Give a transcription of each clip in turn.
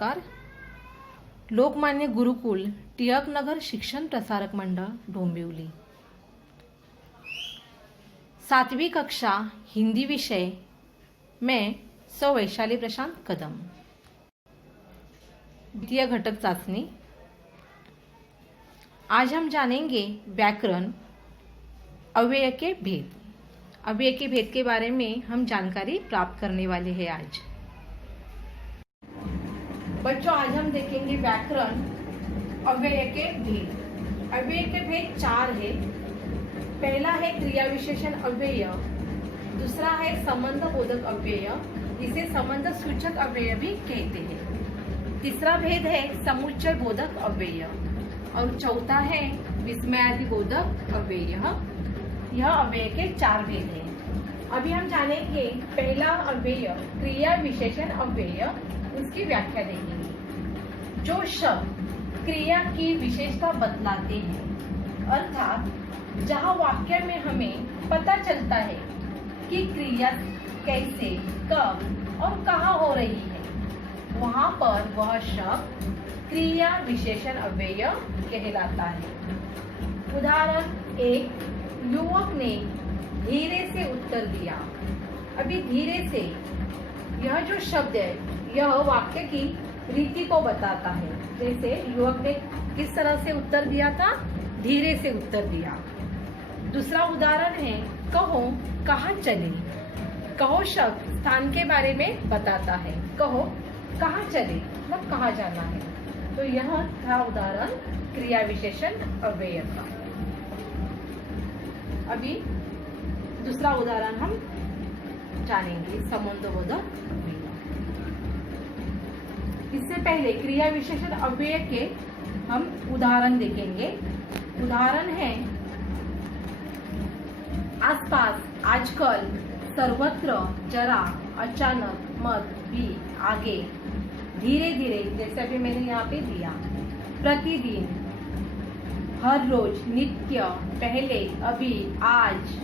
नमस्कार. लोकमान्य गुरुकुल टिळकनगर शिक्षण प्रसारक मंडळ डोंबिवली. 7वीं कक्षा हिंदी विषय में सौ वैशाली प्रशांत कदम. द्वितीय घटक चाशनी. आज हम जानेंगे व्याकरण अव्यय के भेद. अव्यय के भेद के बारे में हम जानकारी प्राप्त करने वाले हैं आज. बच्चों, आज हम देखेंगे व्याकरण अव्यय के भेद. अव्यय के भेद 4 है. पहला है क्रिया विशेषण अव्यय, दूसरा है संबंध बोधक अव्यय, इसे संबंध सूचक अव्यय भी कहते हैं. तीसरा भेद है समुच्चय बोधक अव्यय और चौथा है विस्मयादि बोधक अव्यय. यह अव्यय के 4 भेद हैं. अभी हम जानेंगे पहला अव्यय क्रिया विशेषण अव्यय, उसकी व्याख्या देखेंगे. जो शब्द क्रिया की विशेषता बतलाते हैं, अर्थात जहाँ वाक्य में हमें पता चलता है कि क्रिया कैसे, कब और कहाँ हो रही है, वहाँ पर वह शब्द क्रिया विशेषण अव्यय कहलाता है. उदाहरण 1, युवक ने धीरे से उत्तर दिया. अभी धीरे से यह जो शब्द है यह वाक्य की रीति को बताता है. जैसे युवक ने किस तरह से उत्तर दिया था, धीरे से उत्तर दिया. दूसरा उदाहरण है कहो कहाँ चले. कहो शब्द स्थान के बारे में बताता है. कहो कहाँ चले मतलब कहाँ जाना है. तो यह था उदाहरण क्रिया विशेषण अव्यय का. अभी दूसरा उदाहरण हम जानेंगे संबंधबोधक अव्यय. इससे पहले क्रिया विशेषण अव्यय के हम उदाहरण देखेंगे. उदाहरण है आसपास, आजकल, सर्वत्र, जरा, अचानक, मत, भी, आगे, धीरे धीरे, जैसे अभी मैंने यहाँ पे दिया, प्रतिदिन, हर रोज, नित्य, पहले, अभी, आज,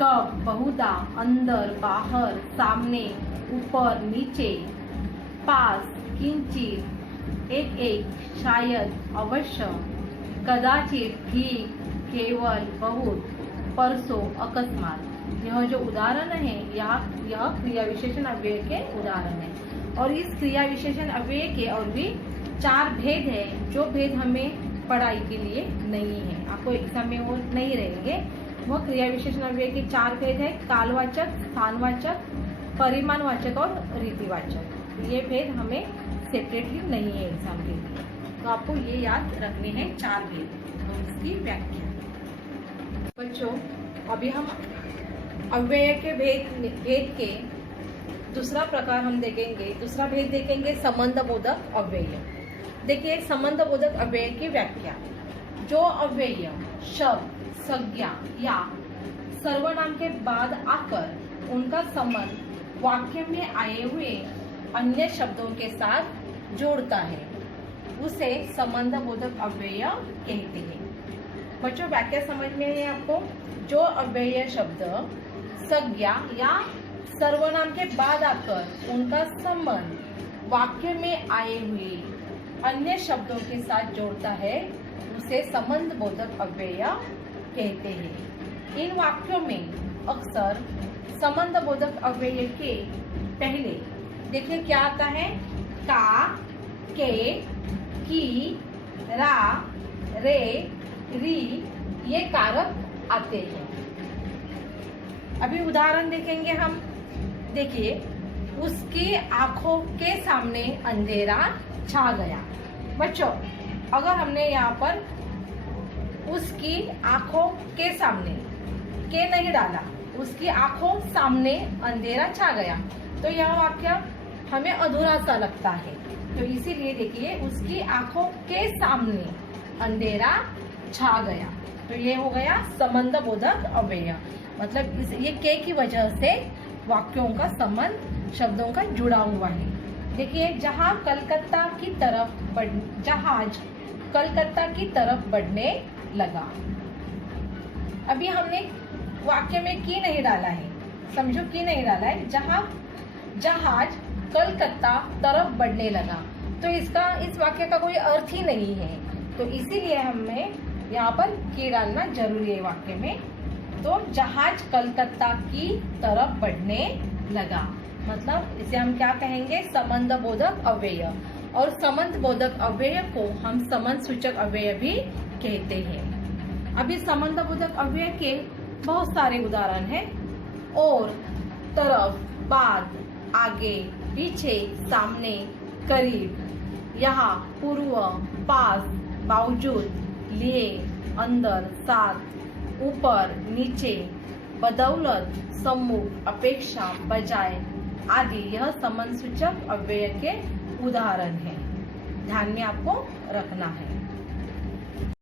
कब, बहुधा, अंदर, बाहर, सामने, ऊपर, नीचे, पास, किंचित, एक, शायद, अवश्य, कदाचित, ठीक, केवल, बहुत, परसों, अकस्मात. यह जो उदाहरण है यह क्रिया विशेषण अव्यय के उदाहरण है. और इस क्रिया विशेषण अव्यय के और भी 4 भेद है, जो भेद हमें पढ़ाई के लिए नहीं है, आपको एग्जाम में वो नहीं रहेंगे. वह क्रिया विशेषण अव्यय के 4 भेद है: कालवाचक, स्थानवाचक, परिमाणवाचक और रीतिवाचक. ये भेद हमें सेपरेटली नहीं है एग्जाम के लिए, तो आपको ये याद रखने हैं 4 भेद और इसकी व्याख्या. बच्चों, अभी हम अव्यय के भेद के दूसरा प्रकार हम देखेंगे. दूसरा भेद देखेंगे संबंध बोधक अव्यय. देखिए, संबंध बोधक अव्यय की व्याख्या. जो अव्यय शब्द, संज्ञा या सर्वनाम के बाद आकर उनका संबंध वाक्य में आए हुए अन्य शब्दों के साथ जोड़ता है, उसे संबंध बोधक अव्यय कहते हैं. बच्चों, व्याख्या समझ में है आपको. जो अव्यय शब्द संज्ञा या सर्वनाम के बाद आकर उनका संबंध वाक्य में आए हुए अन्य शब्दों के साथ जोड़ता है, उसे संबंध बोधक अव्यय कहते हैं. इन वाक्यों में अक्सर संबंध बोधक अव्यय के पहले देखिए क्या आता है. का, के, की, रा, रे, री, ये कारक आते हैं. अभी उदाहरण देखेंगे हम. देखिए, उसकी आंखों के सामने अंधेरा छा गया. बच्चों, अगर हमने यहाँ पर उसकी आंखों के सामने के नहीं डाला, उसकी आंखों सामने अंधेरा छा गया, तो यह वाक्य हमें अधूरा सा लगता है. तो इसीलिए देखिए, उसकी आंखों के सामने अंधेरा छा गया, तो ये हो गया संबंध बोधक अव्यय. मतलब ये के की वजह से वाक्यों का संबंध शब्दों का जुड़ा हुआ है. देखिए, जहाज कलकत्ता की तरफ बढ़ने लगा. अभी हमने वाक्य में की नहीं डाला है, समझो की नहीं डाला है. जहाज कलकत्ता तरफ बढ़ने लगा, तो इसका इस वाक्य का कोई अर्थ ही नहीं है। तो इसीलिए हमें यहाँ पर के डालना जरूरी है वाक्य में। तो जहाज कलकत्ता की तरफ बढ़ने लगा, मतलब इसे हम क्या कहेंगे, संबंध बोधक अव्यय। और संबंध बोधक अव्यय को हम संबंध सूचक अव्यय भी कहते हैं। अभी संबंध बोधक अव्यय के बहुत सारे उदाहरण हैं। और, तरफ, बाद, आगे, पीछे, सामने, करीब, यहाँ, पूर्व, पास, बावजूद, लिए, अंदर, साथ, ऊपर, नीचे, बदौलत, सम्मुख, अपेक्षा, बजाय आदि यह संबंध सूचक अव्यय के उदाहरण हैं। ध्यान में आपको रखना है।